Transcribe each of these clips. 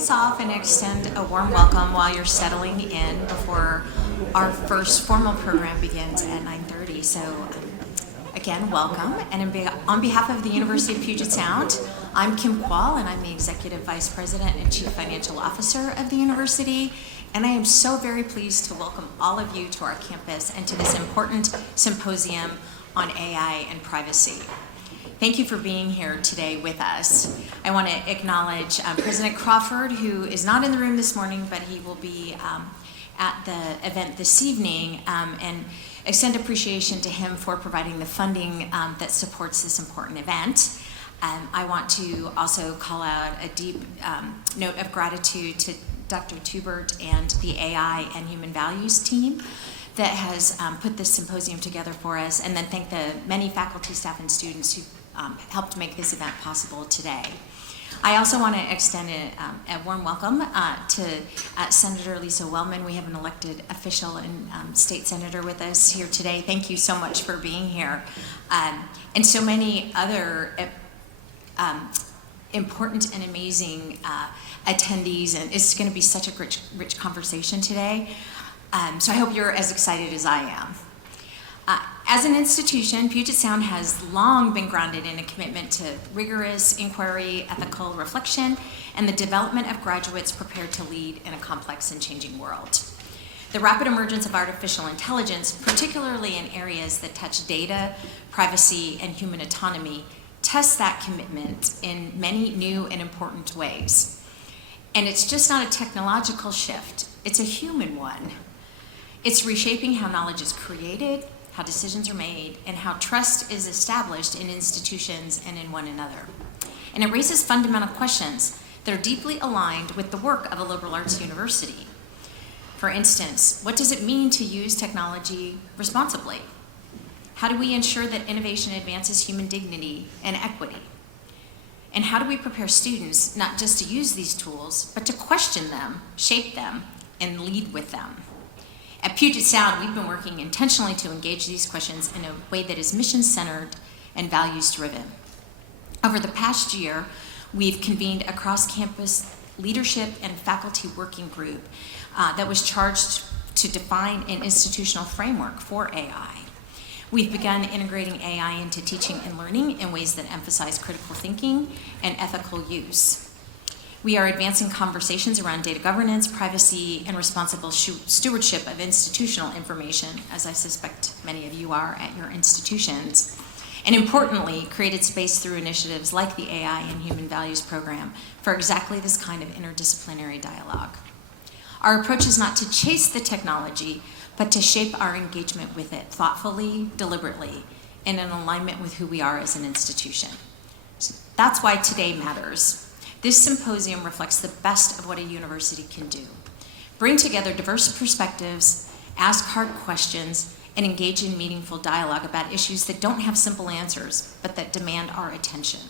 us off and extend a warm welcome while you're settling in before our first formal program begins at 9:30. So again, welcome. And on behalf of the University of Puget Sound, I'm Kim Quall, and I'm the Executive Vice President and Chief Financial Officer of the university. And I am so very pleased to welcome all of you to our campus and to this important symposium on AI and privacy. Thank you for being here today with us. I want to acknowledge President Crawford, who is not in the room this morning, but he will be at the event this evening, and extend appreciation to him for providing the funding that supports this important event. I want to also call out a deep note of gratitude to Dr. Tubert and the AI and Human Values team that has put this symposium together for us, and then thank the many faculty, staff, and students who helped make this event possible today. I also want to extend a warm welcome to Senator Lisa Wellman. We have an elected official and state senator with us here today. Thank you so much for being here. And so many other important and amazing attendees, and it's going to be such a rich conversation today. So I hope you're as excited as I am. As an institution, Puget Sound has long been grounded in a commitment to rigorous inquiry, ethical reflection, and the development of graduates prepared to lead in a complex and changing world. The rapid emergence of artificial intelligence, particularly in areas that touch data, privacy, and human autonomy, tests that commitment in many new and important ways. And it's just not a technological shift, it's a human one. It's reshaping how knowledge is created, how decisions are made, and how trust is established in institutions and in one another. And it raises fundamental questions that are deeply aligned with the work of a liberal arts university. For instance, what does it mean to use technology responsibly? How do we ensure that innovation advances human dignity and equity? And how do we prepare students not just to use these tools, but to question them, shape them, and lead with them? At Puget Sound, we've been working intentionally to engage these questions in a way that is mission-centered and values-driven. Over the past year, we've convened a cross-campus leadership and faculty working group that was charged to define an institutional framework for AI. We've begun integrating AI into teaching and learning in ways that emphasize critical thinking and ethical use. We are advancing conversations around data governance, privacy, and responsible stewardship of institutional information, as I suspect many of you are at your institutions. And importantly, created space through initiatives like the AI and Human Values program for exactly this kind of interdisciplinary dialogue. Our approach is not to chase the technology, but to shape our engagement with it thoughtfully, deliberately, and in alignment with who we are as an institution. So that's why today matters. This symposium reflects the best of what a university can do. Bring together diverse perspectives, ask hard questions, and engage in meaningful dialogue about issues that don't have simple answers, but that demand our attention.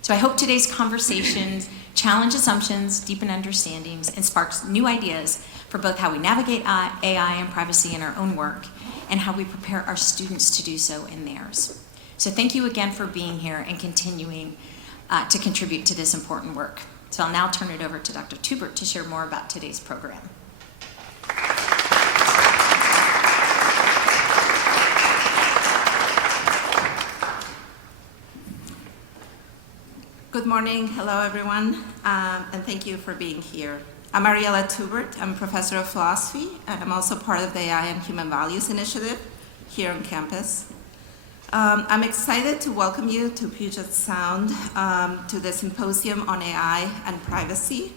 So I hope today's conversations challenge assumptions, deepen understandings, and sparks new ideas for both how we navigate AI and privacy in our own work, and how we prepare our students to do so in theirs. So thank you again for being here and continuing to contribute to this important work. So I'll now turn it over to Dr. Tubert to share more about today's program. Good morning, hello everyone, and thank you for being here. I'm Ariella Tubert, I'm a professor of philosophy, and I'm also part of the AI and Human Values initiative here on campus. I'm excited to welcome you to Puget Sound, to the Symposium on AI and Privacy,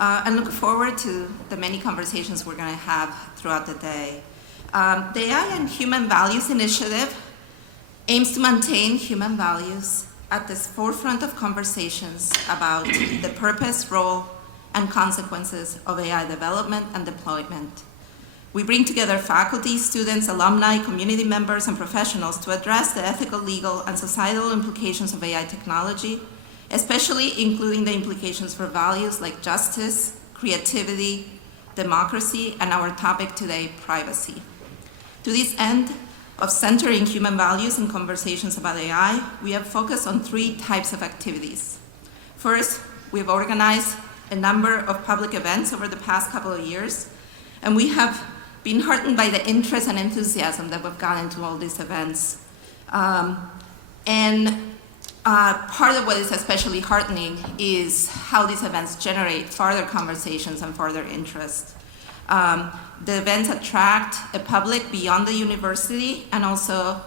and look forward to the many conversations we're going to have throughout the day. The AI and Human Values initiative aims to maintain human values at the forefront of conversations about the purpose, role, and consequences of AI development and deployment. We bring together faculty, students, alumni, community members, and professionals to address the ethical, legal, and societal implications of AI technology, especially including the implications for values like justice, creativity, democracy, and our topic today, privacy. To this end of centering human values in conversations about AI, we have focused on 3 types of activities. First, we've organized a number of public events over the past couple of years, and we have been heartened by the interest and enthusiasm that we've gotten to all these events. Part of what is especially heartening is how these events generate further conversations and further interest. The events attract a public beyond the university and also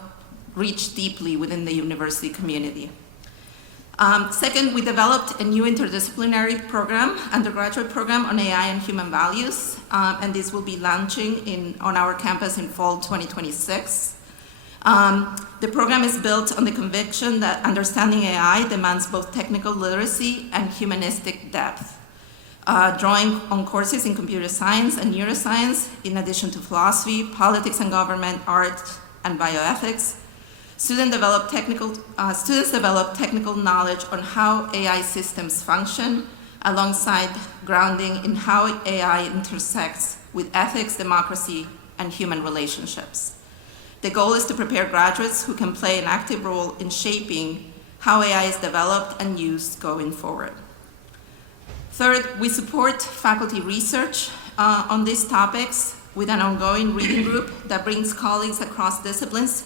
reach deeply within the university community. Second, we developed a new interdisciplinary program, undergraduate program on AI and human values, and this will be launching on our campus in fall 2026. The program is built on the conviction that understanding AI demands both technical literacy and humanistic depth, drawing on courses in computer science and neuroscience, in addition to philosophy, politics and government, art, and bioethics. Students develop technical knowledge on how AI systems function, alongside grounding in how AI intersects with ethics, democracy, and human relationships. The goal is to prepare graduates who can play an active role in shaping how AI is developed and used going forward. Third, we support faculty research on these topics with an ongoing reading group that brings colleagues across disciplines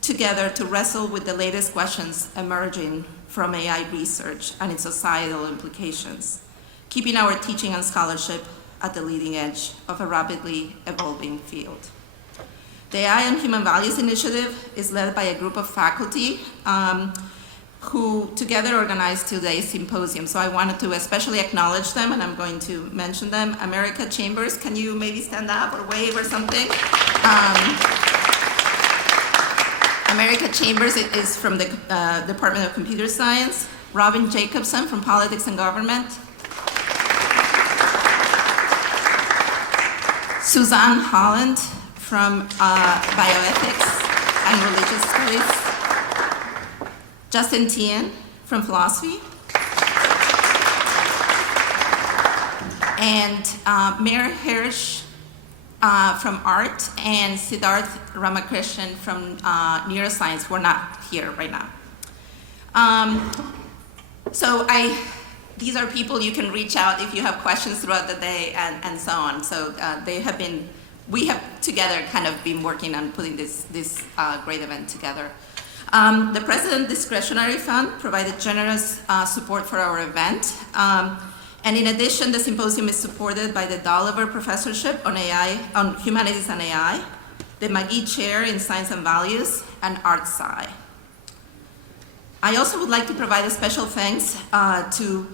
together to wrestle with the latest questions emerging from AI research and its societal implications, keeping our teaching and scholarship at the leading edge of a rapidly evolving field. The AI and Human Values Initiative is led by a group of faculty who together organized today's symposium. So I wanted to especially acknowledge them, and I'm going to mention them. America Chambers, can you maybe stand up or wave or something? America Chambers is from the Department of Computer Science. Robin Jacobson from Politics and Government. Suzanne Holland from Bioethics and Religious Studies. Justin Tien from Philosophy. And Mayor Hirsch from Art, and Siddharth Ramakrishnan from Neuroscience, who are not here right now. These are people you can reach out if you have questions throughout the day and so on. So we have together kind of been working on putting this great event together. The President Discretionary Fund provided generous support for our event. And in addition, the symposium is supported by the Dolliver Professorship on Humanities and AI, the McGee Chair in Science and Values, and ArtSci. I also would like to provide a special thanks to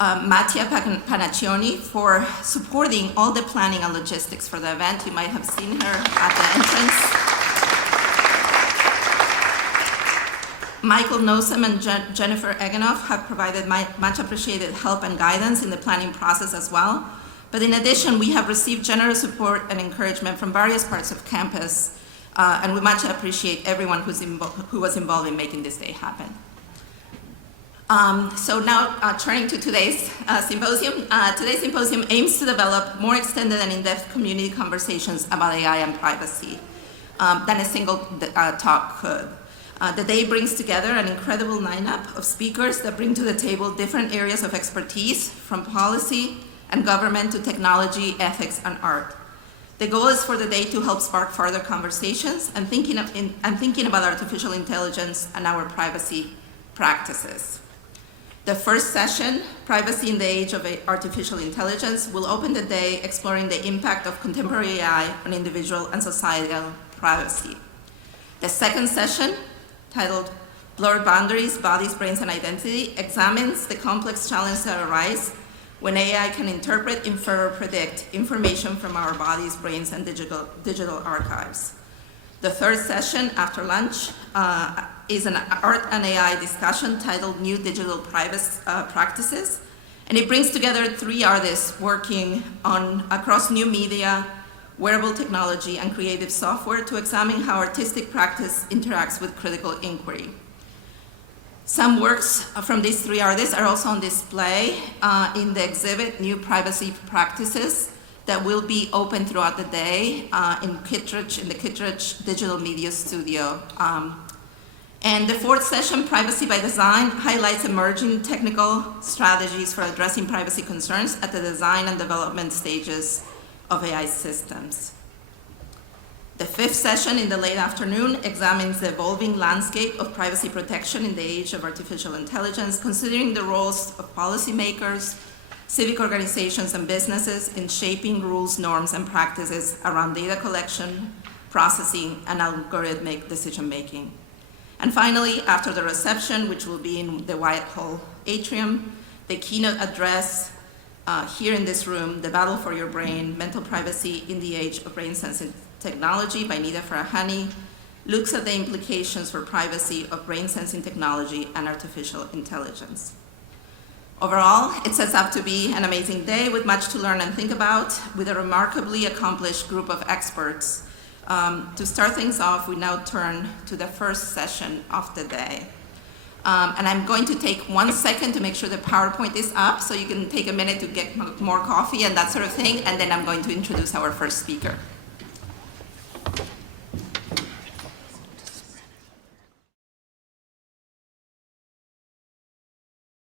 Mattia Panaccioni for supporting all the planning and logistics for the event. You might have seen her at the entrance. Michael Nosem and Jennifer Egenoff have provided much appreciated help and guidance in the planning process as well. But in addition, we have received generous support and encouragement from various parts of campus, and we much appreciate everyone who was involved in making this day happen. So now turning to today's symposium. Today's symposium aims to develop more extended and in-depth community conversations about AI and privacy than a single talk could. The day brings together an incredible lineup of speakers that bring to the table different areas of expertise, from policy and government to technology, ethics, and art. The goal is for the day to help spark further conversations and thinking about artificial intelligence and our privacy practices. The first session, Privacy in the Age of Artificial Intelligence, will open the day exploring the impact of contemporary AI on individual and societal privacy. The second session, titled Blurred Boundaries, Bodies, Brains, and Identity, examines the complex challenges that arise when AI can interpret, infer, or predict information from our bodies, brains, and digital archives. The third session, after lunch, is an art and AI discussion titled New Digital Practices, and it brings together 3 artists working across new media, wearable technology, and creative software to examine how artistic practice interacts with critical inquiry. Some works from these 3 artists are also on display in the exhibit, New Privacy Practices, that will be open throughout the day in the Kittredge Digital Media Studio And the fourth session, Privacy by Design, highlights emerging technical strategies for addressing privacy concerns at the design and development stages of AI systems. The fifth session in the late afternoon examines the evolving landscape of privacy protection in the age of artificial intelligence, considering the roles of policymakers, civic organizations, and businesses in shaping rules, norms, and practices around data collection, processing, and algorithmic decision-making. And finally, after the reception, which will be in the Whitehall atrium, the keynote address here in this room, The Battle for Your Brain, Mental Privacy in the Age of Brain-Sensing Technology by Nida Farahani, looks at the implications for privacy of brain-sensing technology and artificial intelligence. Overall, it sets up to be an amazing day with much to learn and think about, with a remarkably accomplished group of experts. To start things off, we now turn to the first session of the day. And I'm going to take 1 second to make sure the PowerPoint is up, so you can take a minute to get more coffee and that sort of thing, and then I'm going to introduce our first speaker.